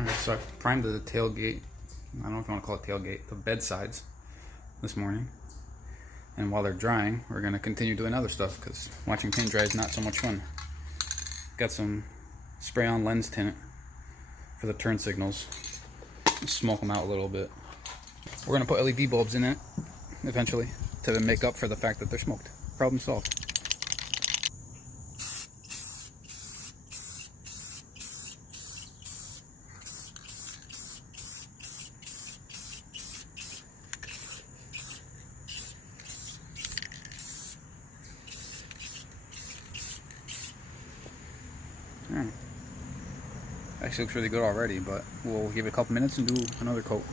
Alright, so I primed the tailgate, I don't know if you want to call it tailgate, the bed sides this morning. And while they're drying, we're going to continue doing other stuff because watching paint dry is not so much fun. Got some spray on lens tint for the turn signals. Smoke them out a little bit. We're going to put LED bulbs in it eventually to make up for the fact that they're smoked. Problem solved. Alright. Actually looks really good already, but we'll give it a couple minutes and do another coat.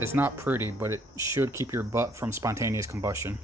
It's not pretty, but it should keep your butt from spontaneous combustion.